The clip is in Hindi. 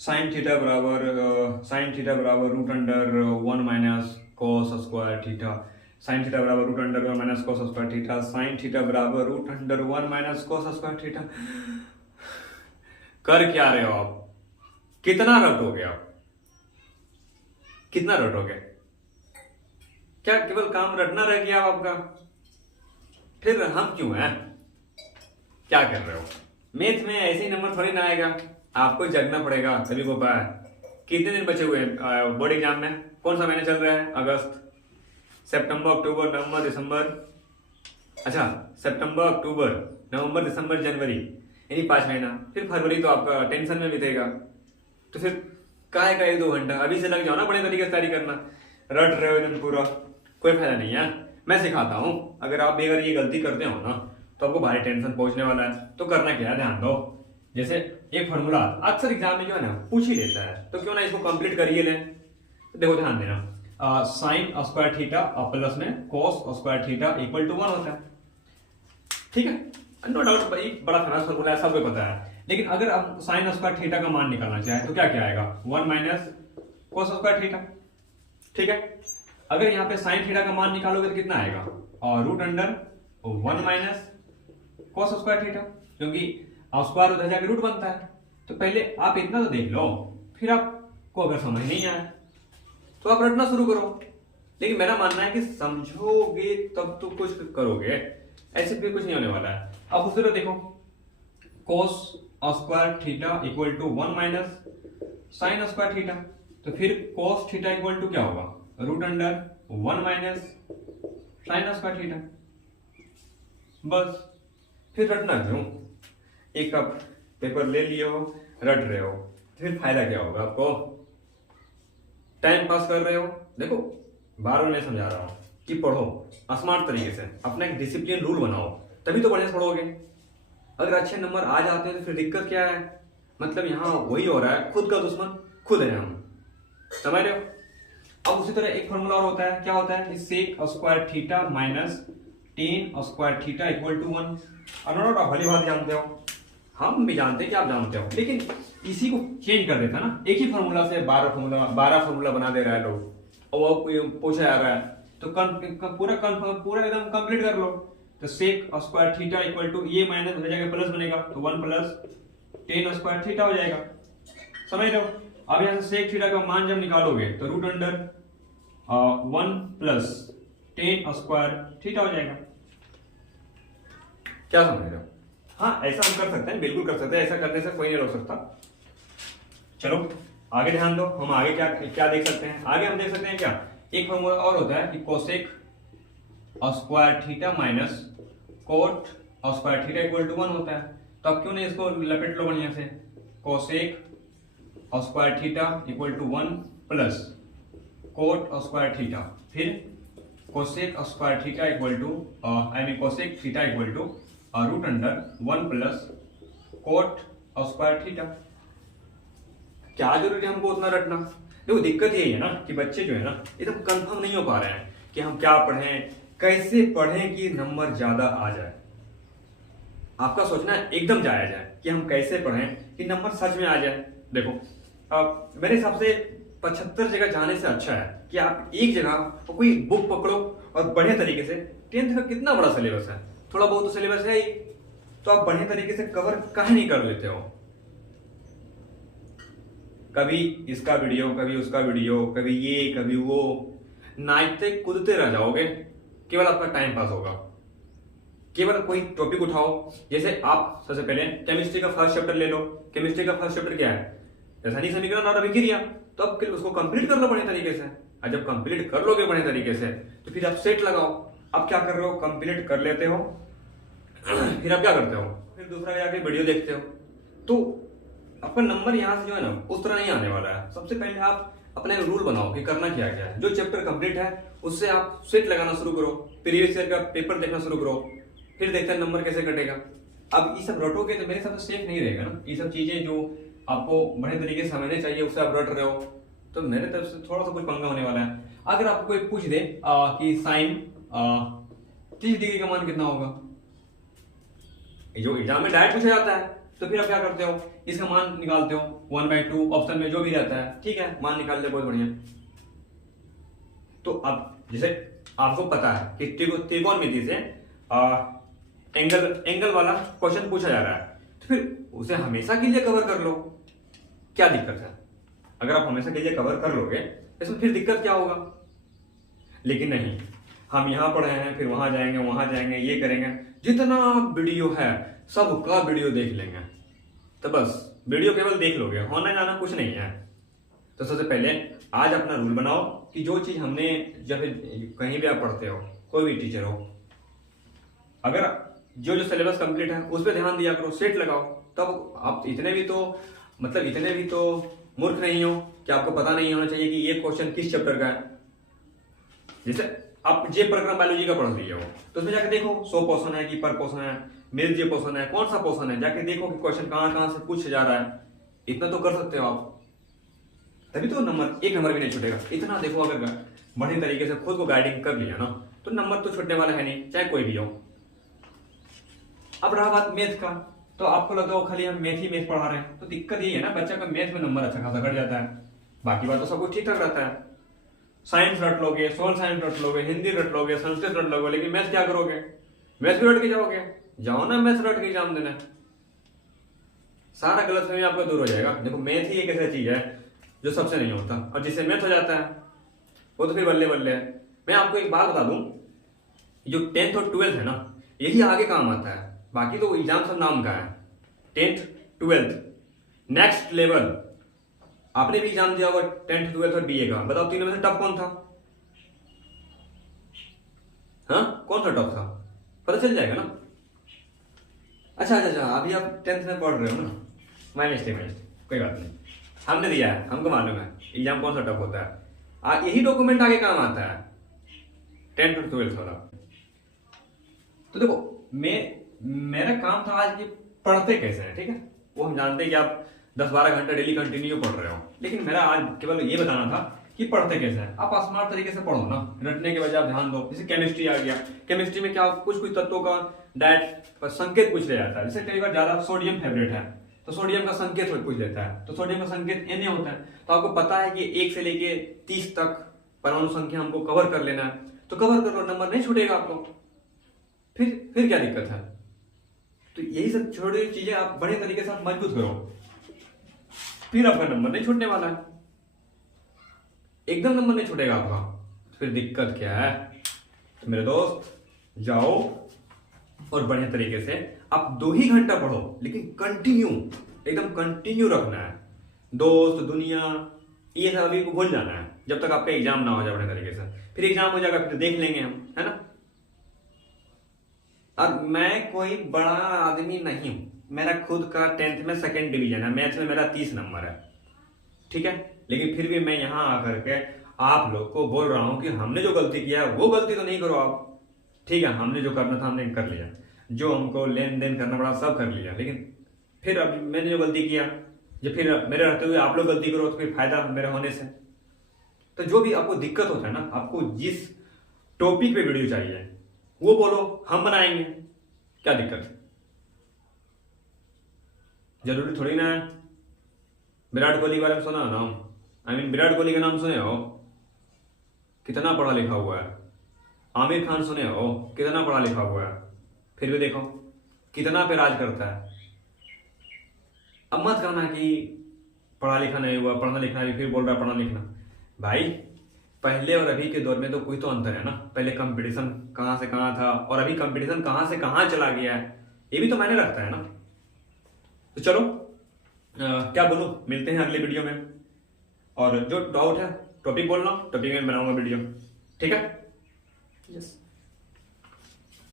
साइन थीटा बराबर root under one minus cos square theta. Sine theta बराबर root under one minus cos square theta. Sine theta बराबर root under one minus cos square theta. कर क्या रहे हो आप? कितना रटोगे आप? कितना रटोगे? क्या केवल काम रटना रह गया आपका? फिर हम क्यों हैं? क्या कर रहे हो? मैथ में ऐसे ही नंबर थोड़ी ना आएगा, आपको जगना पड़ेगा। सभी को पता है। कितने दिन बचे हुए हैं बोर्ड एग्जाम में? कौन सा महीना चल रहा है? अगस्त, सितंबर, अक्टूबर, नवंबर, दिसंबर। अच्छा, सितंबर, अक्टूबर, नवंबर, दिसंबर, जनवरी, यानी 5 महीना। फिर फरवरी तो आपका टेंशन में बीतेगा। तो फिर काहे का 1-2 घंटा अभी से लग जाओ ना, बड़े तरीके से तैयारी करना। रट रहे हो एकदम पूरा, कोई फायदा नहीं है। मैं सिखाता हूँ, अगर आप भी अगर ये गलती करते हो ना तो आपको भारी टेंशन पहुंचने वाला है। तो करना क्या है, ध्यान दो। जैसे एक फॉर्मूला अक्सर एग्जाम में जो है ना पूछ ही लेता है, तो क्यों ना इसको कंप्लीट करिए लें। तो देखो ध्यान देना, साइन स्क्वायर थीटा प्लस में cos square theta equal to 1 होता है। ठीक है, नो डाउट भाई, बड़ा फेमस फॉर्मूला है, सबको पता है। लेकिन अगर आप साइन स्क्वायर थीटा का मान निकालना चाहें तो क्या क्या आएगा? 1 माइनस कॉस स्क्वायर थीटा। ठीक है, अगर यहाँ पे साइन थीटा का मान निकालोगे तो कितना आएगा? और root under 1 minus cos square theta, क्योंकि स्क्वायर उधर जाके रूट बनता है। तो पहले आप इतना तो देख लो, फिर आपको अगर समझ नहीं आया तो आप रटना शुरू करो। लेकिन मेरा मानना है कि समझोगे तब तो कुछ करोगे, ऐसे भी कुछ नहीं होने वाला है। अब दूसरा देखो, cos square theta equal to 1 minus sine square theta. तो फिर कोस थीटा इक्वल टू क्या होगा? Root under 1 minus sine square theta. बस, फिर रटना क्यों? एक आप पेपर ले लिए हो, रट रहे हो, फिर फायदा क्या होगा आपको? टाइम पास कर रहे हो। देखो, बार बार मैं समझा रहा हूं कि पढ़ो स्मार्ट तरीके से, अपना एक डिसिप्लिन रूल बनाओ, तभी तो बढ़िया से पढ़ोगे। अगर अच्छे नंबर आ जाते हैं तो फिर दिक्कत क्या है? मतलब यहाँ वही हो रहा है, खुद का दुश्मन खुद है हम, समझ रहे हो? अब उसी तरह एक फॉर्मूला और होता है, क्या होता है कि sec square theta minus tan square theta equal to 1। अनोट आप भली बात जानते हो, हम भी जानते हैं कि आप जानते हो, लेकिन इसी को चेंज कर देता ना। एक ही फॉर्मूला से 12 फॉर्मूला बना दे रहा है लोग, और वो पूछा जा रहा है तो पूरा एकदम कंप्लीट कर लो। तो sec square theta equal to ये माइनस हो जाएगा, प्लस बनेगा, तो 1 प्लस टेन स्क्वायर थीटा हो जाएगा। समझ रहे हो? अब यहां से सेक थीटा का मान जब निकालोगे तो root under 1 plus tan square theta हो जाएगा। क्या समझ रहे हो? हाँ, ऐसा हम कर सकते हैं, बिल्कुल कर सकते हैं, ऐसा करने से कोई नहीं रोक सकता। चलो आगे ध्यान दो, हम आगे क्या क्या देख सकते हैं? आगे हम देख सकते हैं क्या, एक फॉर्मूला और होता है कि cosec square theta minus cot square theta equal to 1 होता है। तो अब क्यों नहीं इसको लपेट लो बढ़िया से, cosec square theta equal to 1 plus cot square theta, फिर cosec square theta equal to cosec theta equal to root under 1 plus cot square theta. क्या जरूरी है हमको उतना रटना? देखो दिक्कत यही है ना कि बच्चे जो है ना एकदम कंफर्म नहीं हो पा रहे हैं कि हम क्या पढ़ें, कैसे पढ़ें कि नंबर ज्यादा आ जाए। आपका सोचना एकदम जायज है कि हम कैसे पढ़ें कि नंबर सच में आ जाए। देखो, अब मेरे हिसाब से 75 जगह जाने से अच्छा है कि आप एक जगह कोई बुक पकड़ो और बढ़िया तरीके से, 10th का कितना बड़ा सिलेबस है, थोड़ा बहुत तो सिलेबस है ही, तो आप बढ़िया तरीके से कवर काहे नहीं कर लेते हो? कभी इसका वीडियो, कभी उसका वीडियो, कभी ये कभी वो, नाचते कूदते रह जाओगे, केवल आपका टाइम पास होगा। केवल कोई टॉपिक उठाओ, जैसे आप सबसे पहले केमिस्ट्री का फर्स्ट चैप्टर ले लो। केमिस्ट्री का फर्स्ट चैप्टर क्या है? रासायनिक समीकरण और अभिक्रिया। तो अब उसको कंप्लीट कर लो बढ़िया तरीके से, और जब कंप्लीट कर लोगे बढ़िया तरीके से तो फिर आप सेट लगाओ। अब क्या कर रहे हो? कंप्लीट कर लेते हो, फिर आप क्या करते हो? फिर दूसरा जाके वीडियो देखते हो। तो आपका नंबर यहाँ से जो है ना उस तरह नहीं आने वाला है। सबसे पहले आप अपने रूल बनाओ कि करना क्या है। जो चैप्टर कंप्लीट है उससे आप सेट लगाना शुरू करो, प्रीवियस ईयर का पेपर देखना शुरू करो, फिर देखते हैं नंबर कैसे कटेगा। अब ये सब रटोगे तो मेरे हिसाब से सेफ नहीं रहेगा ना। ये सब चीजें जो आपको बड़े तरीके से समझने चाहिए उससे आप रट रहे हो, तो मेरे तरफ से थोड़ा सा कुछ पंगा होने वाला है। अगर आपको कोई पूछ दे कि साइन 30 डिग्री का मान कितना होगा, जो एग्जाम में डायरेक्ट पूछा जाता है, तो फिर आप क्या करते हो? इसका मान निकालते हो, 1/2 ऑप्शन में जो भी रहता है, ठीक है, मान निकाल ले, बहुत बढ़िया। तो अब जैसे आपको पता है कि त्रिकोणमिति से एंगल वाला क्वेश्चन पूछा जा रहा है, तो फिर उसे हमेशा के लिए कवर कर लो, क्या दिक्कत है? अगर आप हमेशा के लिए कवर कर लोगे इसमें फिर दिक्कत क्या होगा? लेकिन नहीं, हम यहां पढ़े हैं, फिर वहां जाएंगे, ये करेंगे, जितना वीडियो है सबका वीडियो देख लेंगे, तो बस वीडियो केवल देख लोगे, होना जाना कुछ नहीं है। तो सबसे पहले आज अपना रूल बनाओ कि जो चीज हमने, जब कहीं भी आप पढ़ते हो, कोई भी टीचर हो, अगर जो सिलेबस कंप्लीट है उस पर ध्यान दिया करो, सेट लगाओ, तब आप इतने भी तो मूर्ख नहीं हो कि आपको पता नहीं होना चाहिए कि ये क्वेश्चन किस चैप्टर का है। जैसे आप जे प्रक्रम बायोलॉजी का पढ़ लिए हो, तो उसमें जाके देखो 100 पोर्शन है कि पर पोर्शन है, मेल जे पोर्शन है, कौन सा पोर्शन है, जाके देखो कि क्वेश्चन कहां से पूछ जा रहा है। इतना तो कर सकते हो आप, तभी तो एक नंबर भी नहीं छूटेगा। इतना देखो, अगर बढ़िया तरीके से खुद को गाइडिंग कर लिया ना, तो नंबर तो छूटने वाला है नहीं, चाहे कोई भी हो। अब रहा बात मैथ का, तो आपको लगता है खाली हम मैथ पढ़ा रहे हैं, तो दिक्कत यही है ना, बच्चा का मैथ में नंबर अच्छा खासा घट जाता है, बाकी बात तो सब कुछ ठीक ठाक रहता है। साइंस रट लोगे, सोशल साइंस रट लोगे, हिंदी रट लोगे, संस्कृत रट लोगे, लेकिन मैथ क्या करोगे? मैथ भी रट के जाओगे? जाओ ना मैथ रट के एग्जाम देना, सारा गलत फहमी आपका दूर हो जाएगा। देखो मैथ ही एक ऐसा चीज है जो सबसे नहीं होता, और जिससे मैथ हो जाता है वो तो फिर बल्ले बल्ले है। मैं आपको एक बात बता दूं, जो 10th और 12th है ना, यही आगे काम आता है, बाकी तो एग्जाम सब नाम का है। 10th 12th next level. आपने भी एग्जाम दिया होगा 10th 12th और बीए का, बताओ तीनों में से टफ कौन था? हाँ, कौन सा टफ था? पता चल जाएगा ना। अच्छा, अभी आप 10th में पढ़ रहे हो ना, माय मिस्टेक, कोई बात नहीं, हमने दिया है, हमको मालूम है एग्जाम कौन सा टफ होता है। यही डॉक्यूमेंट आगे काम आता है, 10th और 12th वाला। तो देखो, मेरा काम था आज कि पढ़ते कैसे हैं, ठीक है, वो हम जानते हैं कि आप 10-12 घंटे डेली कंटिन्यू पढ़ रहे हो, लेकिन मेरा आज केवल ये बताना था कि पढ़ते कैसे हैं। आप स्मार्ट तरीके से पढ़ो ना, रटने के बजाय आप ध्यान दो। जैसे केमिस्ट्री आ गया, केमिस्ट्री में क्या कुछ तत्वों का डायट पर संकेत पूछ लिया जाता है। जैसे कई बार ज्यादा सोडियम फेवरेट है, तो सोडियम का संकेत पूछ लेता है, तो सोडियम का संकेत Na होता है। तो आपको पता है कि 1 से लेके 30 तक परमाणु संख्या हमको कवर कर लेना है, तो कवर कर लो, नंबर नहीं छूटेगा आपको। फिर क्या दिक्कत है? तो यही सब छोटी चीजें आप बड़े तरीके से मजबूत करो, फिर आपका नंबर नहीं छूटने वाला है, एकदम नंबर नहीं छूटेगा आपका। फिर दिक्कत क्या है? तो मेरे दोस्त, जाओ और बढ़िया तरीके से आप 2 ही घंटा पढ़ो, लेकिन कंटिन्यू, एकदम कंटिन्यू रखना है। दोस्त, दुनिया, ये सब अभी को भूल जाना है जब तक आपका एग्जाम ना हो जाए बढ़िया तरीके से। फिर एग्जाम हो जाएगा, फिर देख लेंगे हम, है ना। और मैं कोई बड़ा आदमी नहीं हूं, मेरा खुद का 10th में 2nd डिवीजन है, मैथ्स में मेरा 30 नंबर है, ठीक है, लेकिन फिर भी मैं यहां आकर के आप लोग को बोल रहा हूं कि हमने जो गलती किया है वो गलती तो नहीं करो आप, ठीक है। हमने जो करना था हमने कर लिया, जो हमको लेन देन करना पड़ा सब कर लिया, लेकिन फिर अब मैंने जो गलती किया, जब फिर मेरे रहते हुए आप लोग गलती करो तो फिर फायदा मेरा होने से। तो जो भी आपको दिक्कत होता है ना, आपको जिस टॉपिक पे वीडियो चाहिए वो बोलो, हम बनाएंगे, क्या दिक्कत है? जरूरी थोड़ी ना है। विराट कोहली के बारे में सुना हो ना, विराट कोहली का नाम सुने हो, कितना पढ़ा लिखा हुआ है। आमिर खान सुने हो, कितना पढ़ा लिखा हुआ है, फिर भी देखो कितना पे राज करता है। अब मत कहना कि पढ़ा लिखा नहीं हुआ, पढ़ना लिखना है, फिर बोल रहा पढ़ना लिखना। भाई, पहले और अभी के दौर में तो कोई तो अंतर है ना। पहले कंपटीशन कहां से कहां था और अभी कंपटीशन कहां से कहां चला गया है, ये भी तो मायने रखता है ना। तो चलो, क्या बोलूं, मिलते हैं अगले वीडियो में, और जो डाउट है टॉपिक बोलना, टॉपिक में बनाऊंगा वीडियो, ठीक है। यस।